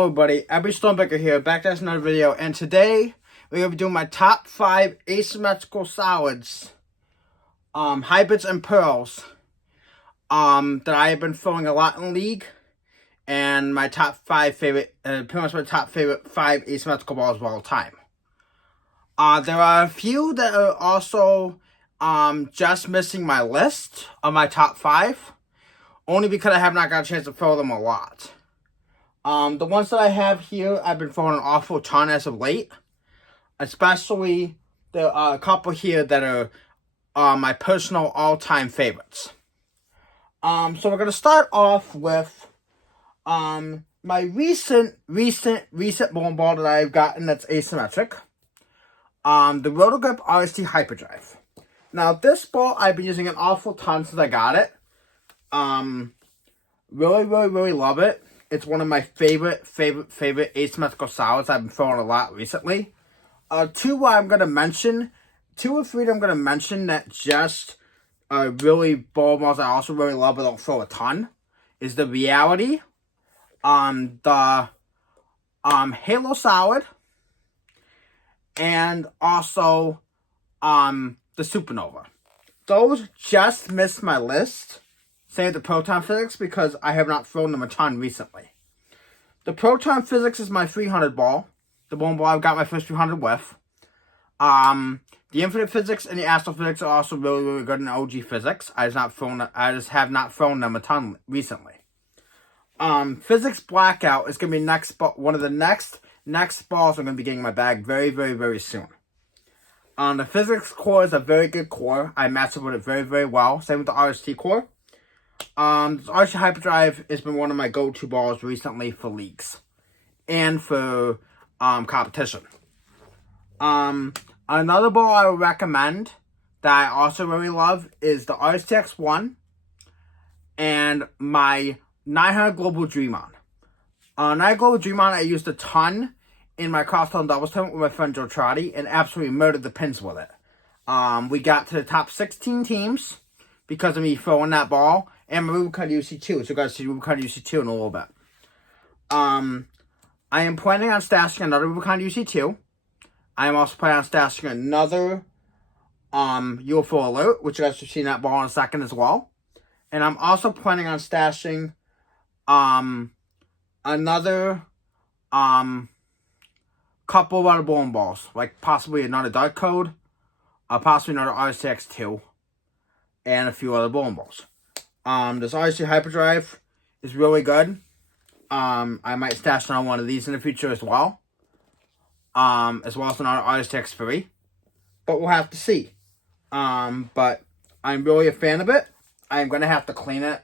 Hello everybody, Abby Stormbaker here, back to another video, and today we're going to be doing my top 5 asymmetrical solids, hybrids and pearls, that I have been throwing a lot in League, and my top 5 favorite, pretty much my top favorite 5 asymmetrical balls of all time. There are a few that are also, just missing my list of my top 5, only because I have not got a chance to throw them a lot. The ones that I have here, I've been throwing an awful ton as of late. Especially, there are a couple here that are my personal all-time favorites. So we're going to start off with my recent bowling ball that I've gotten that's asymmetric. The Rotogrip RST Hyperdrive. Now, this ball, I've been using an awful ton since I got it. Really love it. It's one of my favorite asymmetrical solids I've been throwing a lot recently. Two or three I'm going to mention that just really ball balls I also really love but don't throw a ton is the Reality, the Halo Solid, and also the Supernova. Those just missed my list. Save the Proton Physics because I have not thrown them a ton recently. The Proton Physics is my 300 ball. The bowling ball I've got my first 300 with. The Infinite Physics and the Astrophysics are also really good in OG Physics. I just have not thrown them a ton recently. Physics Blackout is going to be one of the next balls I'm going to be getting in my bag very soon. The Physics core is a very good core. I match up with it very well. Same with the RST core. This RST Hyperdrive has been one of my go-to balls recently for leagues and for competition. Another ball I would recommend that I also really love is the RSTX1 and my 900 Global Dream On. 900 Global Dream On I used a ton in my crosstown doubles tournament with my friend Joe Trotty and absolutely murdered the pins with it. We got to the top 16 teams because of me throwing that ball. And my Rubicon UC2, so you guys see Rubicon UC2 in a little bit. I am planning on stashing another Rubicon UC2. I am also planning on stashing another UFO Alert, which you guys will see that ball in a second as well. And I'm also planning on stashing another couple of other bowling balls, like possibly another Dark Code, possibly another RCX2, and a few other bowling balls. This RST Hyperdrive is really good. I might stash on one of these in the future as well. As well as another RSTX3. But we'll have to see. But I'm really a fan of it. I'm going to have to clean it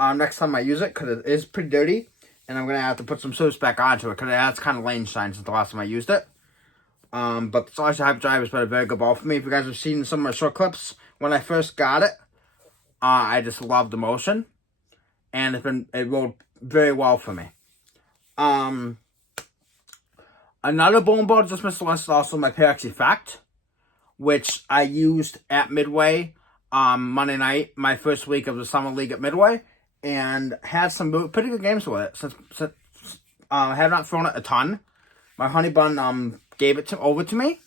next time I use it because it is pretty dirty. And I'm going to have to put some soaps back onto it because it has kind of lane shine since the last time I used it. But this RST Hyperdrive has been a very good ball for me. If you guys have seen some of my short clips when I first got it, I just love the motion, and it rolled very well for me. Another bowling ball just missed the list is also my PX Effect, which I used at Midway Monday night, my first week of the Summer League at Midway, and had some pretty good games with it. Since I have not thrown it a ton, my Honey Bun gave it over to me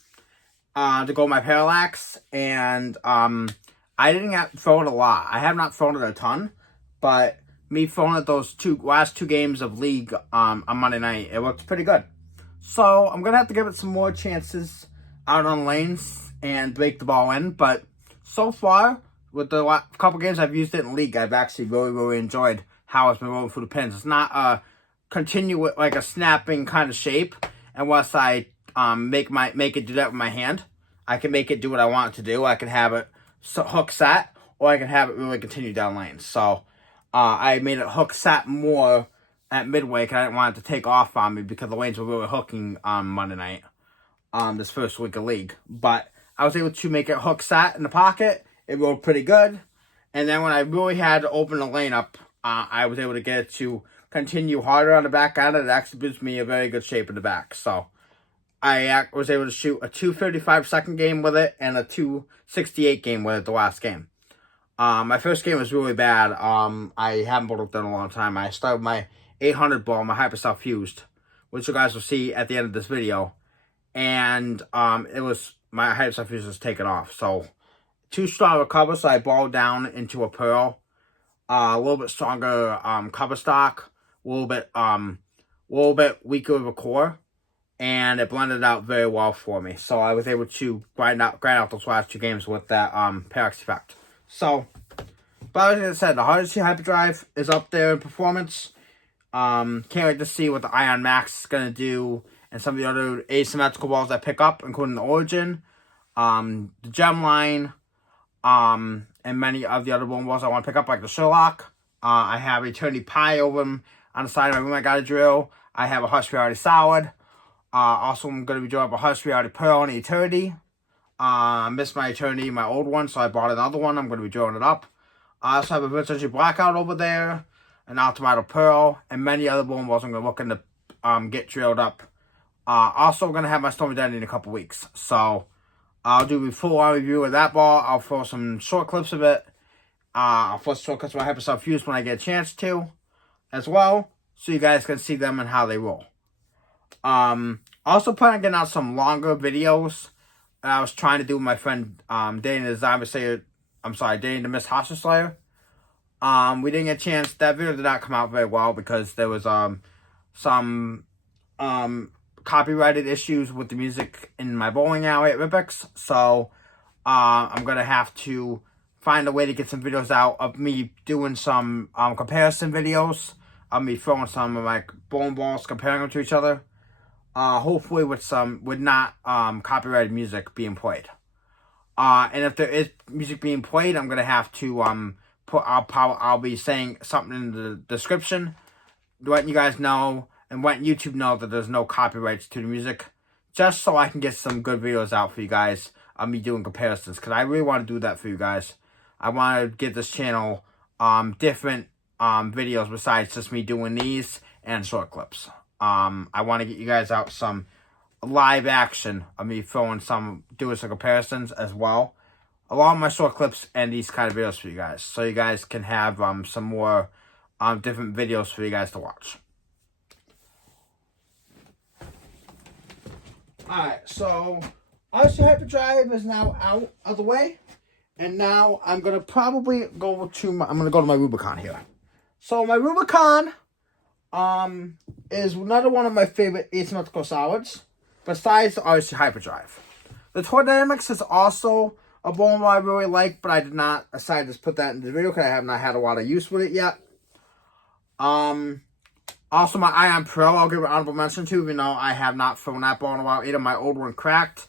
to go my Parallax, and I didn't throw it a lot. I have not thrown it a ton, but me throwing it those last two games of League on Monday night, it looked pretty good. So I'm going to have to give it some more chances out on lanes and break the ball in. But so far, with the couple games I've used it in League, I've actually really enjoyed how it's been rolling through the pins. It's not a continuous, like a snapping kind of shape, unless I make it do that with my hand. I can make it do what I want it to do. I can have it hook set, or I can have it really continue down lanes. So I made it hook set more at Midway because I didn't want it to take off on me because the lanes were really hooking on Monday night, this first week of League. But I was able to make it hook set in the pocket. It rolled pretty good. And then when I really had to open the lane up, I was able to get it to continue harder on the back end. It actually gives me a very good shape in the back. So I was able to shoot a 2:35 second game with it and a 2:68 game with it the last game. My first game was really bad. I haven't bowled it in a long time. I started my 800 ball, my hyper self fused, which you guys will see at the end of this video. And it was, my hyperside fuse was taken off. So, too strong of a cover, so I balled down into a pearl. A little bit stronger cover stock, a little bit weaker of a core, and it blended out very well for me. So I was able to grind out those last 2 games with that parallax effect. So, but as I said, the asym hyperdrive is up there in performance. Can't wait to see what the Ion Max is gonna do, and some of the other asymmetrical balls I pick up, including the Origin, the Gem Line, and many of the other bowling balls I want to pick up, like the Sherlock. I have Eternity Pie over them on the side of my room I got to drill. I have a Hush Reality Solid. Also, I'm going to be drilling up a Hush Reality Pearl and Eternity. I missed my Eternity, my old one, so I bought another one. I'm going to be drilling it up. I also have a Vintage Blackout over there, an Ultimate Pearl, and many other bowling balls I'm going to look into get drilled up. Also, going to have my Stormy Identity in a couple weeks. So, I'll do a full-on review of that ball. I'll throw some short clips of it. I'll throw short clips of my hyperside fuse when I get a chance to, as well, so you guys can see them and how they roll. Also planning on getting out some longer videos. I was trying to do with my friend Danny the Design Slayer. I'm sorry, Danny the Miss Hostage Slayer. We didn't get a chance. That video did not come out very well because there was some copyrighted issues with the music in my bowling alley at Ripix. So I'm gonna have to find a way to get some videos out of me doing some comparison videos of me throwing some of my bowling balls, comparing them to each other. Hopefully with not copyrighted music being played. And if there is music being played, I'm gonna have to I'll be saying something in the description, letting you guys know and letting YouTube know that there's no copyrights to the music, just so I can get some good videos out for you guys of me doing comparisons, because I really want to do that for you guys. I want to give this channel different videos besides just me doing these and short clips. I want to get you guys out some live action of me doing some comparisons as well, along with my short clips and these kind of videos for you guys, so you guys can have some more different videos for you guys to watch. Alright, so asym hyperdrive is now out of the way, and now I'm gonna probably go to my Rubicon here. So my Rubicon is another one of my favorite asymmetrical solids, besides the asym hyperdrive. The Tour Dynamics is also a bowling ball I really like, but I did not decide to put that in the video because I have not had a lot of use with it yet. Also, my Ion Pro, I'll give an honorable mention to, even though I have not thrown that ball in a while. Either my old one cracked.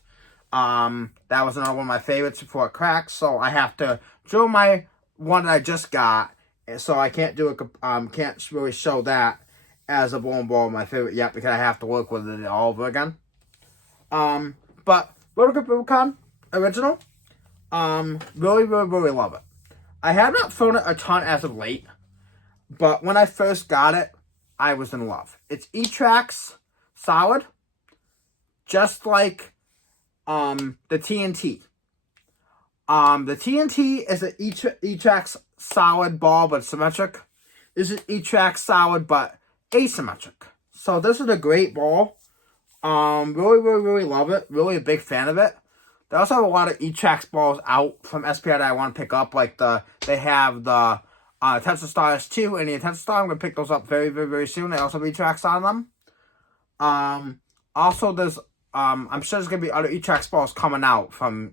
That was another one of my favorites before it cracked. So I have to drill my one that I just got. So I can't can't really show that as a bowling ball my favorite yet, because I have to work with it all over again. But Roto Grip Rubicon original, really, really, really love it. I have not thrown it a ton as of late, but when I first got it, I was in love. It's E-Trax solid, just like the TNT. The TNT is an E-Trax solid ball, but symmetric. This is E-Trax solid, but asymmetric. So this is a great ball. Really, really, really love it. Really a big fan of it. They also have a lot of E-Trax balls out from SPI that I want to pick up. Like they have the Tensor Stars 2 and the Tensor Star. I'm going to pick those up very, very, very soon. They also have E-Trax on them. Also, there's I'm sure there's going to be other E-Trax balls coming out from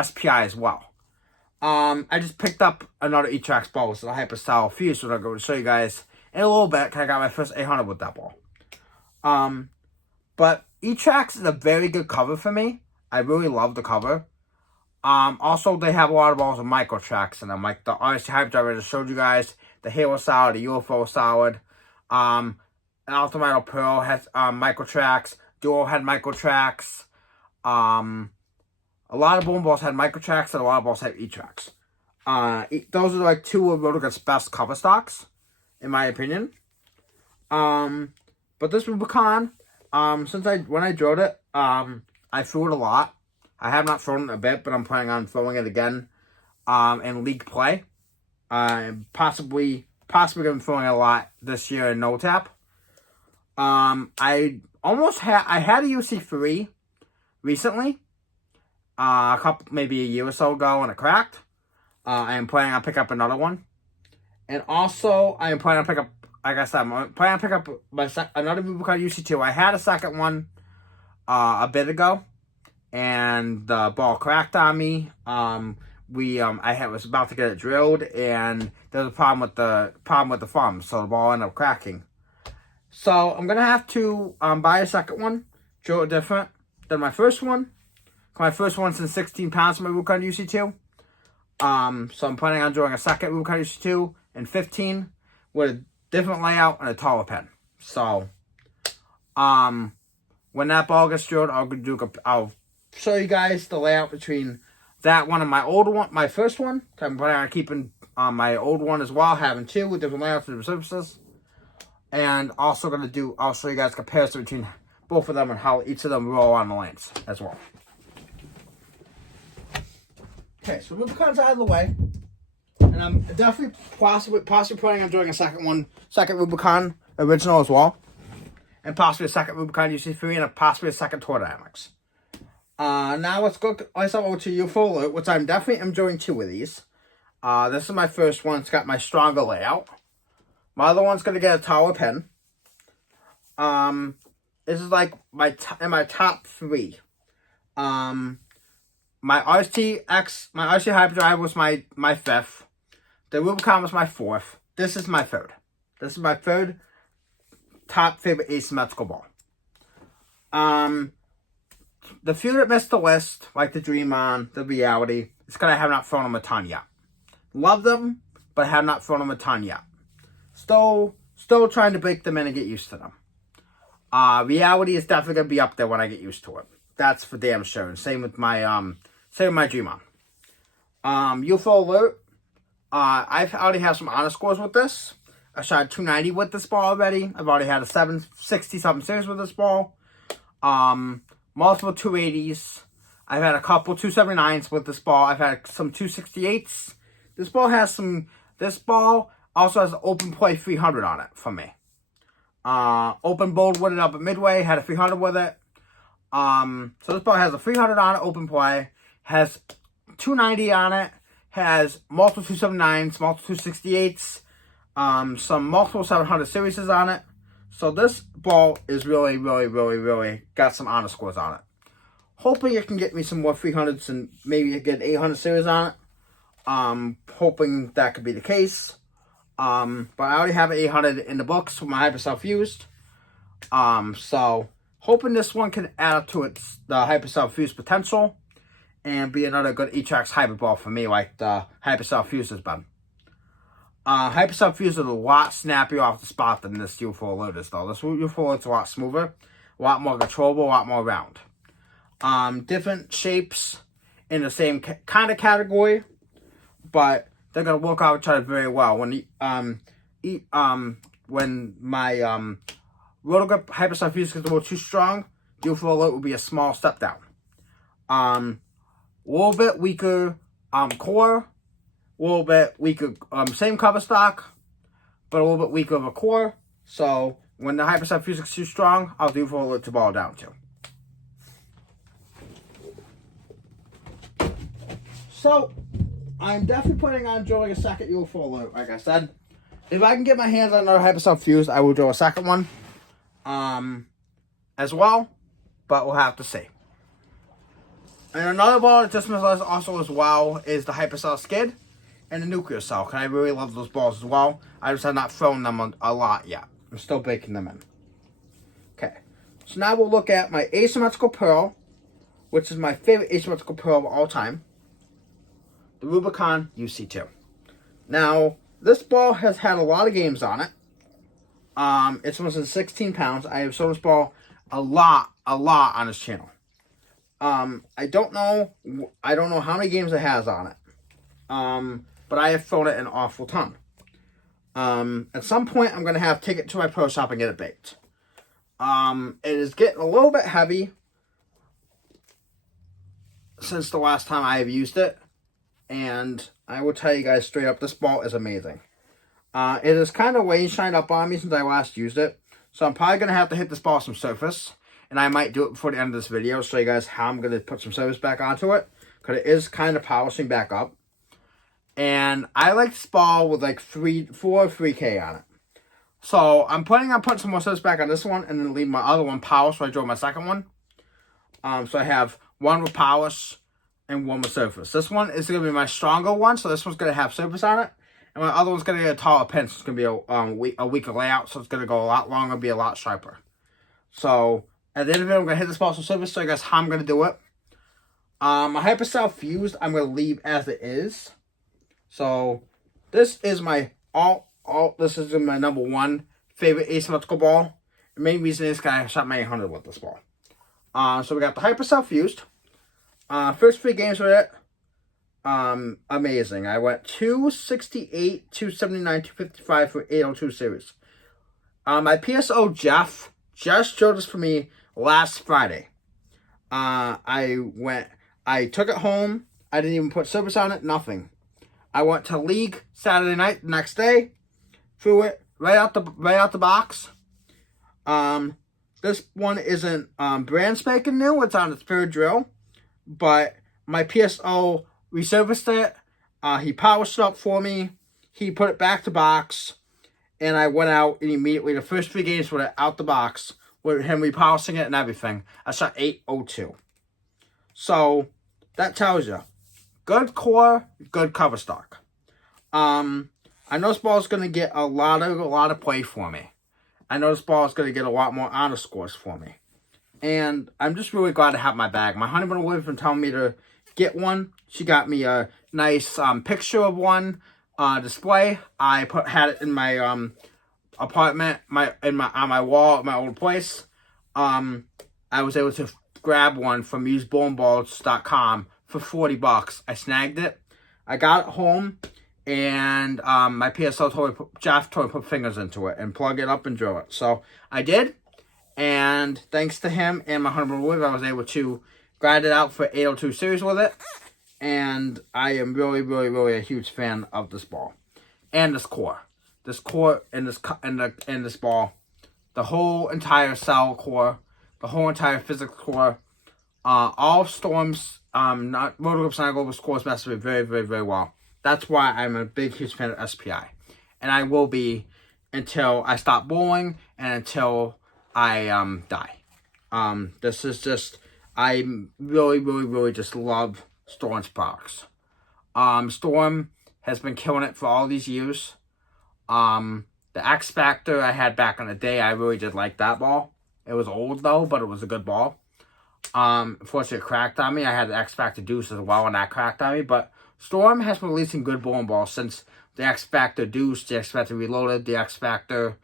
SPI as well. I just picked up another E-Trax ball with a Hyperstyle Fuse, which I'm going to show you guys in a little bit, because I got my first 800 with that ball. But E-Trax is a very good cover for me. I really love the cover. Also, they have a lot of balls with micro tracks in them, like the asym hyperdrive I just showed you guys, the Halo Solid, the UFO Solid. An Ultimate Pearl has micro tracks. Duo had micro tracks. A lot of bowling balls had micro tracks, and a lot of balls had E-Trax. Those are like two of Roto Grip's best cover stocks, in my opinion. But this Rubicon, when I drilled it, I threw it a lot. I have not thrown it a bit, but I'm planning on throwing it again in league play. Possibly going to be throwing it a lot this year in no tap. I had a UC3 recently, maybe a year or so ago, and it cracked. I am planning on picking up another one. And also, I am planning on picking up, like I said, I'm planning on picking up another Rubicon UC2. I had a second one a bit ago, and the ball cracked on me. I was about to get it drilled, and there was a problem with the thumb, so the ball ended up cracking. So I'm gonna have to buy a second one, drill it different than my first one. My first one's in 16 pounds for my Rubicon UC2. So I'm planning on drilling a second Rubicon UC2 in 15 with a different layout and a taller pen. So, when that ball gets drilled, I'll show you guys the layout between that one and my older one, my first one. I'm planning on keeping my old one as well, having two with different layouts and different surfaces. And also I'll show you guys a comparison between both of them and how each of them roll on the lanes as well. Okay, so Rubicon's out of the way. And I'm definitely possibly planning on doing a second Rubicon original as well. And possibly a second Rubicon UC3 and possibly a second Tour Dynamics. Now let's go over to UFO Alert, which I'm definitely enjoying two of these. This is my first one. It's got my stronger layout. My other one's going to get a taller pen. This is like my top three. My RC Hyperdrive was my fifth. The Rubicon was my fourth. This is my third. This is my third top favorite asymmetrical ball. The few that missed the list, like the Dream On, the Reality, it's because I have not thrown them a ton yet. Love them, but I have not thrown them a ton yet. Still trying to break them in and get used to them. Reality is definitely going to be up there when I get used to it. That's for damn sure. And same with my Dream On. UFO Alert. I've already have some honor scores with this. I shot 290 with this ball already. I've already had a 760-something series with this ball. Multiple 280s. I've had a couple 279s with this ball. I've had some 268s. This ball also has an open play 300 on it for me. Open bowled with it up at Midway. Had a 300 with it. So this ball has a 300 on it, open play. Has 290 on it. Has multiple 279s, multiple 268s. Some multiple 700 series on it. So this ball is really, really, really, really got some honor scores on it. Hoping it can get me some more 300s and maybe get 800 series on it. Hoping that could be the case. But I already have 800 in the books for my Hypercell Fused. So hoping this one can add up to the Hypercell Fused potential and be another good E-Trax hybrid ball for me like the Hypercell Fused has been. Hypercell Fused is a lot snappier off the spot than this UFO Alert is, though. This UFO Alert's a lot smoother, a lot more controllable, a lot more round. Different shapes in the same kind of category, but they're gonna work out each other very well. When my rotor grip Hypercell Fused gets a little too strong, the UFO Alert will be a small step down. A little bit weaker core. A little bit weaker, same cover stock, but a little bit weaker of a core. So when the Hypercell Fused is too strong, I'll do UFO Alert to ball down to. So I'm definitely planning on drilling a second UFO Alert, like I said. If I can get my hands on another Hypercell Fused, I will drill a second one as well, but we'll have to see. And another ball that just missed also as well is the Hypercell Skid and the Nuclear Cell. And I really love those balls as well. I just have not thrown them a lot yet. I'm still baking them in. Okay. So now we'll look at my asymmetrical pearl, which is my favorite asymmetrical pearl of all time. The Rubicon UC2. Now, this ball has had a lot of games on it. It's almost in 16 pounds. I have shown this ball a lot on this channel. I don't know how many games it has on it. But I have thrown it an awful ton. At some point, I'm going to have to take it to my pro shop and get it baked. It is getting a little bit heavy since the last time I have used it. And I will tell you guys straight up, this ball is amazing. It is kind of way shined up on me since I last used it. So I'm probably going to have to hit this ball some surface. And I might do it before the end of this video. Show you guys how I'm going to put some surface back onto it. Because it is kind of polishing back up. And I like this ball with like 4 or 3K on it. So I'm planning on putting some more surface back on this one. And then leave my other one polish so I draw my second one. So I have one with polish and one with surface. This one is going to be my stronger one. So this one's going to have surface on it. And my other one's going to get a taller pin, so it's going to be a weaker layout, so it's going to go a lot longer, be a lot sharper. So, at the end of it, I'm going to hit this ball some surface, so you guys how I'm going to do it. My Hypercell Fused, I'm going to leave as it is. So, this is my this is my number one favorite asymmetrical ball. The main reason is because I shot my 800 with this ball. So, we got the Hypercell Fused. First 3 games with it. Amazing. I went 268, 279, 255 for 802 series. My PSO Jeff just showed this for me last Friday. I took it home. I didn't even put service on it, nothing. I went to league Saturday night, the next day, threw it right out the box. This one isn't brand spanking new, it's on its 3rd drill, but my PSO resurfaced it. He polished it up for me. He put it back to box. And I went out and immediately, the first 3 games with it out the box, with him repolishing it and everything, I shot 802. So, that tells you. Good core, good cover stock. I know this ball is going to get a lot of play for me. I know this ball is going to get a lot more honor scores for me. And I'm just really glad to have my bag. My honeymoon away from telling me to get one. She got me a nice picture of one display. I had it in my apartment, on my wall at my old place. I was able to grab one from usedbowlingballs.com for $40. I snagged it. I got it home, and my PSO Jeff told me to put fingers into it and plug it up and drill it. So I did, and thanks to him and my Humble Wood, I was able to grind it out for 802 series with it. And I am really, really, really a huge fan of this ball and this core. This core and this ball, the whole entire cell core, the whole entire physics core, all Storm's not Roto Grips and Global scores mess with very, very, very well. That's why I'm a big, huge fan of SPI, and I will be until I stop bowling and until I die. This is just I really, really, really just love Storm's products. Storm has been killing it for all these years. The X Factor I had back in the day, I really did like that ball. It was old though, but it was a good ball. Unfortunately, it cracked on me. I had the X Factor Deuce as well, and that cracked on me. But Storm has been releasing good bowling balls since the X Factor Deuce, the X Factor Reloaded, the X Factor,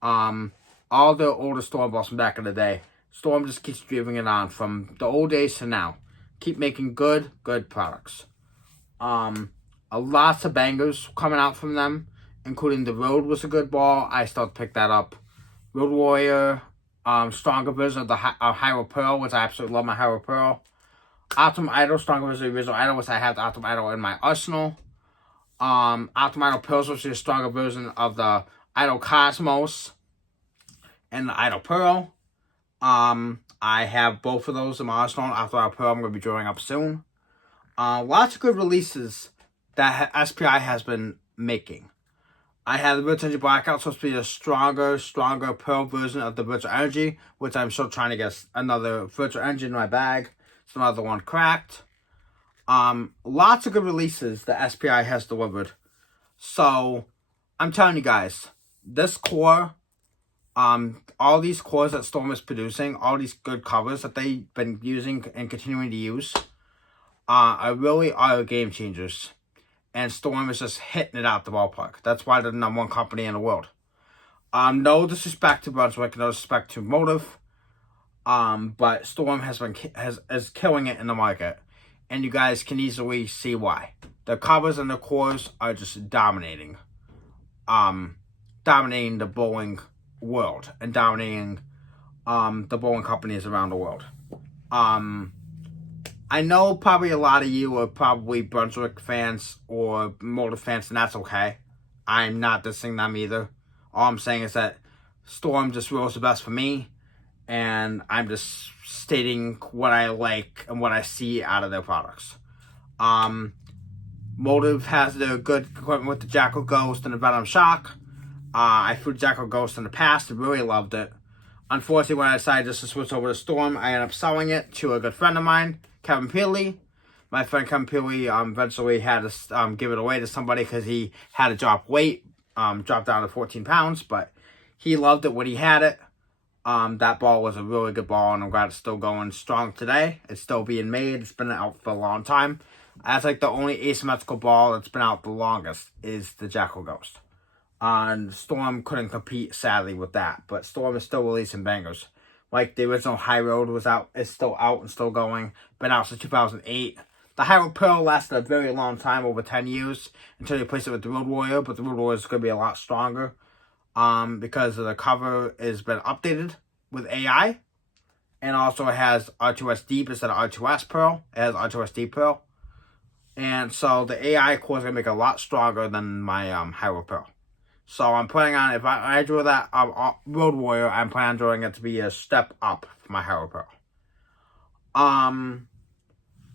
all the older Storm balls from back in the day. Storm just keeps driving it on from the old days to now. Keep making good products. Lots of bangers coming out from them, including the Road was a good ball. I still picked that up. Road Warrior, stronger version of the Hyrule Pearl, which I absolutely love my Hyrule Pearl. Optimum Idol, stronger version of the original Idol, which I have the Optimum Idol in my arsenal. Optimum Idol Pearls, which is a stronger version of the Idol Cosmos and the Idol Pearl. I have both of those in my arsenal. After our Pearl, I'm going to be drawing up soon. Lots of good releases that SPI has been making. I have the Virtual Energy Blackout, supposed to be a stronger Pearl version of the Virtual Energy, which I'm still trying to get another Virtual Energy in my bag. It's another one cracked. Lots of good releases that SPI has delivered. So, I'm telling you guys, this core, all these cores that Storm is producing, all these good covers that they've been using and continuing to use, really are game changers. And Storm is just hitting it out the ballpark. That's why they're the #1 company in the world. No disrespect to Brunswick, no disrespect to Motive, but Storm is killing it in the market, and you guys can easily see why. The covers and the cores are just dominating, dominating the bowling world and dominating the bowling companies around the world. I know probably a lot of you are probably Brunswick fans or Motor fans, and that's okay. I'm not dissing them either. All I'm saying is that Storm just rolls the best for me, and I'm just stating what I like and what I see out of their products. Motive has the good equipment with the Jackal Ghost and the Venom Shock. I flew Jackal Ghost in the past and really loved it. Unfortunately, when I decided just to switch over to Storm, I ended up selling it to a good friend of mine, Kevin Peely. My friend Kevin Peely eventually had to give it away to somebody because he had to drop weight, dropped down to 14 pounds, but he loved it when he had it. That ball was a really good ball, and I'm glad it's still going strong today. It's still being made. It's been out for a long time. That's like the only asymmetrical ball that's been out the longest is the Jackal Ghost. And Storm couldn't compete, sadly, with that. But Storm is still releasing bangers. Like the original High Road was out, it's still out and still going. Been out since 2008. The High Road Pearl lasted a very long time, over 10 years, until they replaced it with the Road Warrior. But the Road Warrior is going to be a lot stronger. Because the cover has been updated with AI. And also it has R2S Deep instead of R2S Pearl. It has R2S Deep Pearl. And so the AI core is going to make it a lot stronger than my High Road Pearl. So I'm planning on, if I draw that Road Warrior, I'm planning on drawing it to be a step up for my High Road Pearl.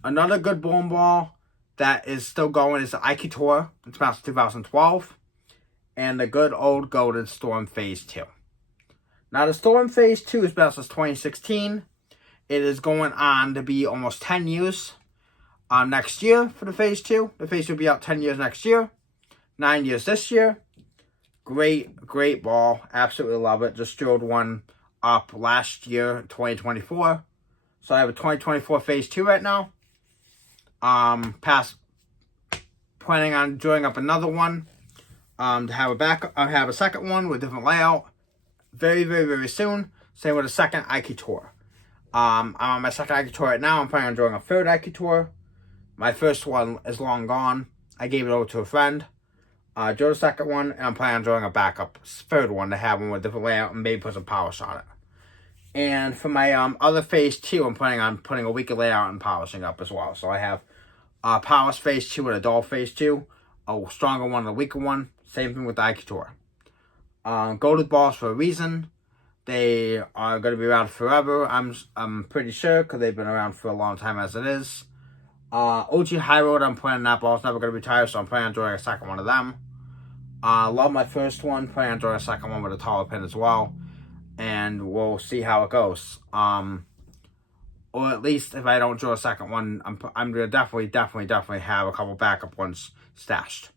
Another good bowling ball that is still going is the IQ Tour. It's been out since 2012. And the good old golden Storm Phase 2. Now the Storm Phase 2 has been out since 2016. It is going on to be almost 10 years next year for the Phase 2. The Phase 2 will be out 10 years next year. 9 years this year. Great ball. Absolutely love it. Just drilled one up last year, 2024. So I have a 2024 Phase 2 right now. Planning on drilling up another one. To have a second one with a different layout. Very soon. Same with a second IQ Tour. I'm on my second IQ Tour right now. I'm planning on drawing a third IQ Tour. My first one is long gone. I gave it over to a friend. Drew the second one, and I'm planning on drawing a backup third one to have one with a different layout and maybe put some polish on it. And for my other Phase 2, I'm planning on putting a weaker layout and polishing up as well. So I have Polish Phase 2 and a dull Phase 2. A stronger one and a weaker one. Same thing with the IQ Tour. Golded balls for a reason. They are going to be around forever. I'm pretty sure because they've been around for a long time as it is. OG High Road, I'm planning that ball's never going to retire, so I'm planning on drawing a second one of them. Love my first one. Planning on drawing a second one with a taller pin as well. And we'll see how it goes. Or at least if I don't draw a second one, I'm going to definitely have a couple backup ones stashed.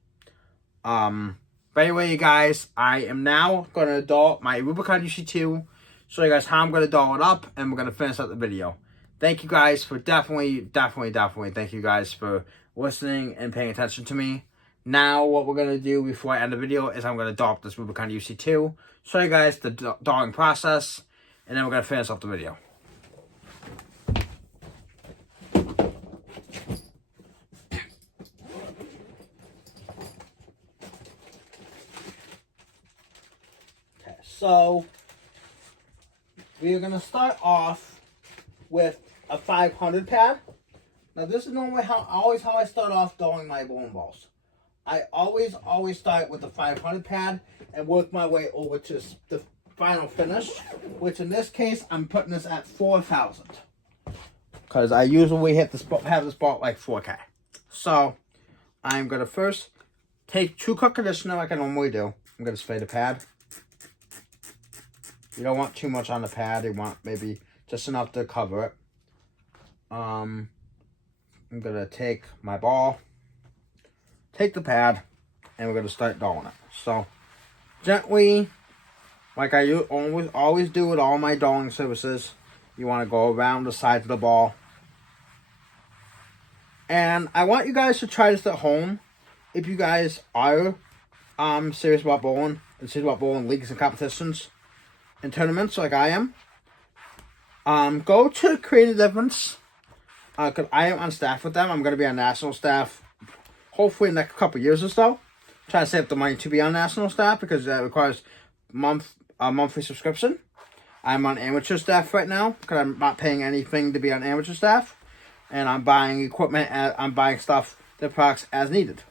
But anyway, you guys, I am now going to doll my Rubicon UC2. Show you guys how I'm going to doll it up, and we're going to finish up the video. Thank you guys for definitely thank you guys for listening and paying attention to me. Now, what we're going to do before I end the video is I'm going to doll up this Rubicon UC2. Show you guys the dolling process, and then we're going to finish up the video. So, we are going to start off with a 500 pad. Now, this is normally always how I start off dolling my bowling balls. I always start with the 500 pad and work my way over to the final finish, which in this case, I'm putting this at 4,000. Because I usually have this ball at like 4K. So, I'm going to first take 2 cup conditioner like I normally do. I'm going to spray the pad. You don't want too much on the pad. You want maybe just enough to cover it. I'm going to take my ball, take the pad, and we're going to start dolling it. So, gently, like I always do with all my dolling services, you want to go around the sides of the ball. And I want you guys to try this at home. If you guys are serious about bowling, and serious about bowling leagues and competitions, and tournaments like I am, go to Creative Difference, because I am on staff with them. I'm going to be on national staff, hopefully in the next couple years or so. Try to save up the money to be on national staff, because that requires a monthly subscription. I'm on amateur staff right now, because I'm not paying anything to be on amateur staff. And I'm buying equipment, I'm buying stuff, the products as needed.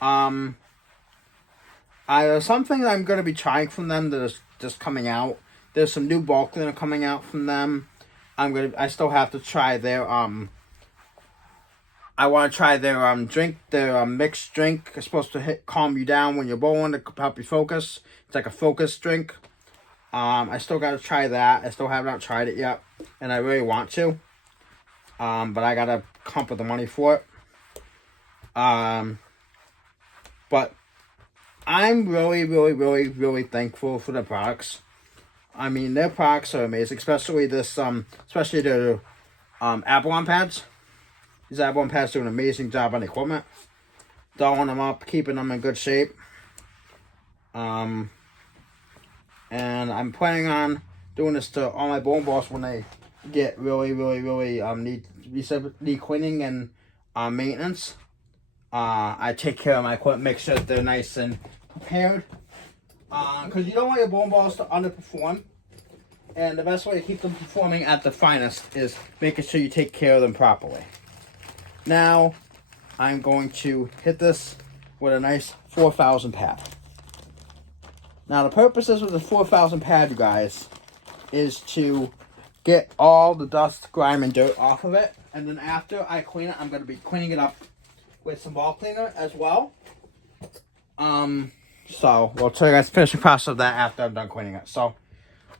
Something that I'm going to be trying from them to just coming out. There's some new ball cleaner coming out from them. I still have to try their I want to try their drink, their mixed drink. It's supposed to calm you down when you're bowling to help you focus. It's like a focus drink. I still got to try that. I still have not tried it yet, and I really want to. But I got to come up with the money for it. But I'm really thankful for the products. I mean, their products are amazing, especially this, especially the Avalon pads. These Avalon pads do an amazing job on the equipment, doling them up, keeping them in good shape. And I'm planning on doing this to all my bowling balls when they get really need cleaning and maintenance. I take care of my equipment, make sure that they're nice and prepared. Because you don't want your bowling balls to underperform. And the best way to keep them performing at the finest is making sure you take care of them properly. Now, I'm going to hit this with a nice 4,000 pad. Now, the purposes of the 4,000 pad, you guys, is to get all the dust, grime, and dirt off of it. And then after I clean it, I'm going to be cleaning it up with some ball cleaner as well. So, we'll tell you guys the finishing process of that after I'm done cleaning it. So,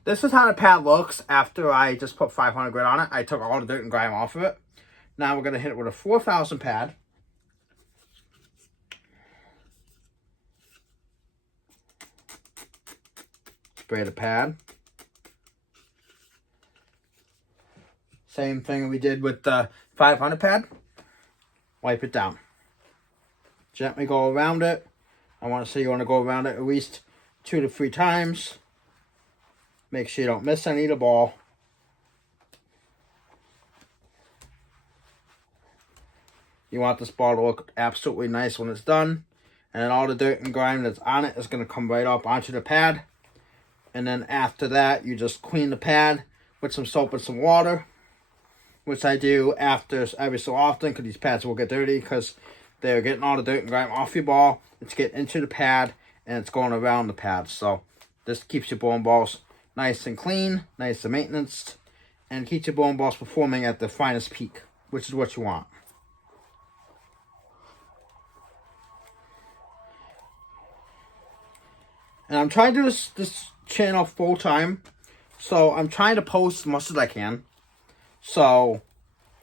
this is how the pad looks after I just put 500 grit on it. I took all the dirt and grime off of it. Now we're going to hit it with a 4,000 pad. Spray the pad. Same thing we did with the 500 pad. Wipe it down. Gently go around it. I want to say you want to go around it at least 2 to 3 times. Make sure you don't miss any of the ball. You want this ball to look absolutely nice when it's done. And then all the dirt and grime that's on it is going to come right up onto the pad. And then after that, you just clean the pad with some soap and some water. Which I do after every so often, because these pads will get dirty because they're getting all the dirt and grime off your ball. It's getting into the pad and it's going around the pad. So this keeps your bowling balls nice and clean, nice and maintenance, and keeps your bowling balls performing at the finest peak, which is what you want. And I'm trying to do this channel full time, so I'm trying to post as much as I can. So,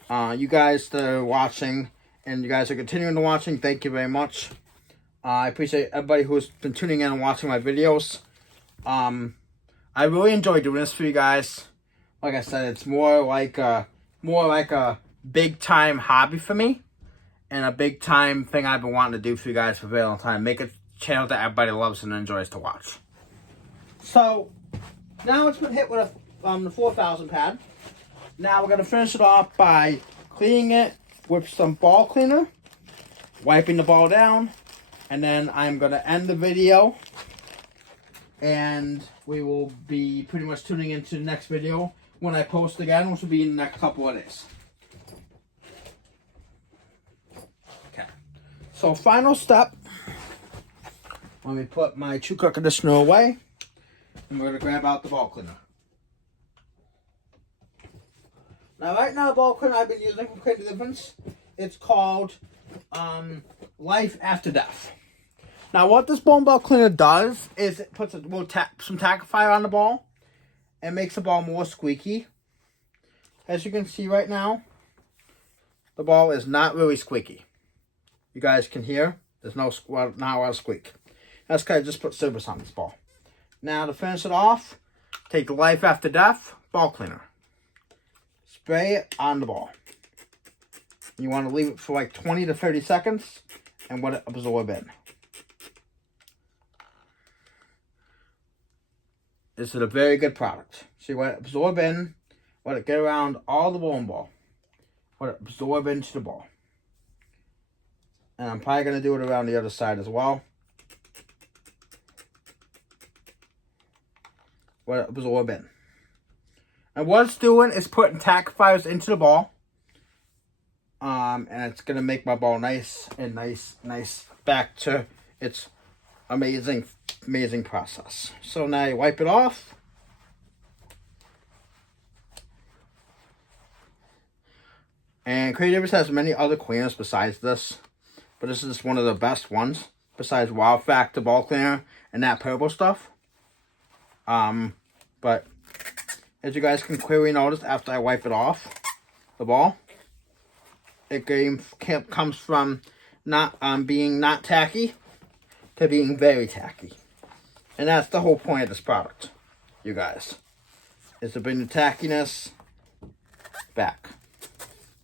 you guys that are watching, and you guys are continuing to watching, thank you very much. I appreciate everybody who's been tuning in and watching my videos. I really enjoy doing this for you guys. Like I said, it's more like a big time hobby for me, and a big time thing I've been wanting to do for you guys for a very long time. Make a channel that everybody loves and enjoys to watch. So now it's been hit with the 4,000 pad. Now we're going to finish it off by cleaning it with some ball cleaner, wiping the ball down, and then I'm going to end the video, and we will be pretty much tuning into the next video when I post again, which will be in the next couple of days. Okay, so final step, let me put my True Cut conditioner away, and we're going to grab out the ball cleaner. Now, right now, the ball cleaner I've been using from Creative Difference, it's called Life After Death. Now, what this ball cleaner does is it puts some tackifier on the ball and makes the ball more squeaky. As you can see right now, the ball is not really squeaky. You guys can hear there's not a lot of squeak. That's because I just put service on this ball. Now, to finish it off, take the Life After Death ball cleaner. Spray it on the ball. You want to leave it for like 20 to 30 seconds and let it absorb in. This is a very good product. So you let it absorb in, let it get around all the bowling ball. Let it absorb into the ball. And I'm probably going to do it around the other side as well. Let it absorb in. And what it's doing is putting tackifiers into the ball. And it's going to make my ball nice back to its amazing amazing process. So now you wipe it off. And Creativity has many other cleaners besides this, but this is one of the best ones besides Wow Factor ball cleaner and that purple stuff. But as you guys can clearly notice, after I wipe it off the ball, it comes from not being not tacky to being very tacky, and that's the whole point of this product, you guys, is to bring the tackiness back.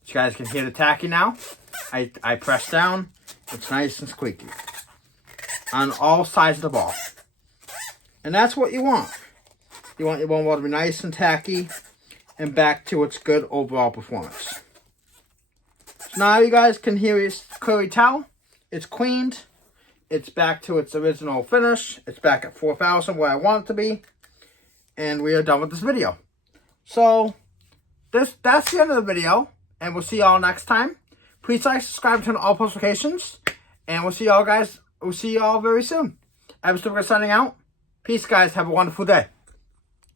You guys can hear the tacky now. I press down. It's nice and squeaky on all sides of the ball. And that's what you want. You want your ball to be nice and tacky and back to its good overall performance. So now you guys can hear it clearly tell. It's cleaned. It's back to its original finish. It's back at 4,000 where I want it to be. And we are done with this video. So that's the end of the video. And we'll see y'all next time. Please like, subscribe, turn on all post notifications. And we'll see y'all guys. We'll see y'all very soon. I'm still signing out. Peace, guys. Have a wonderful day.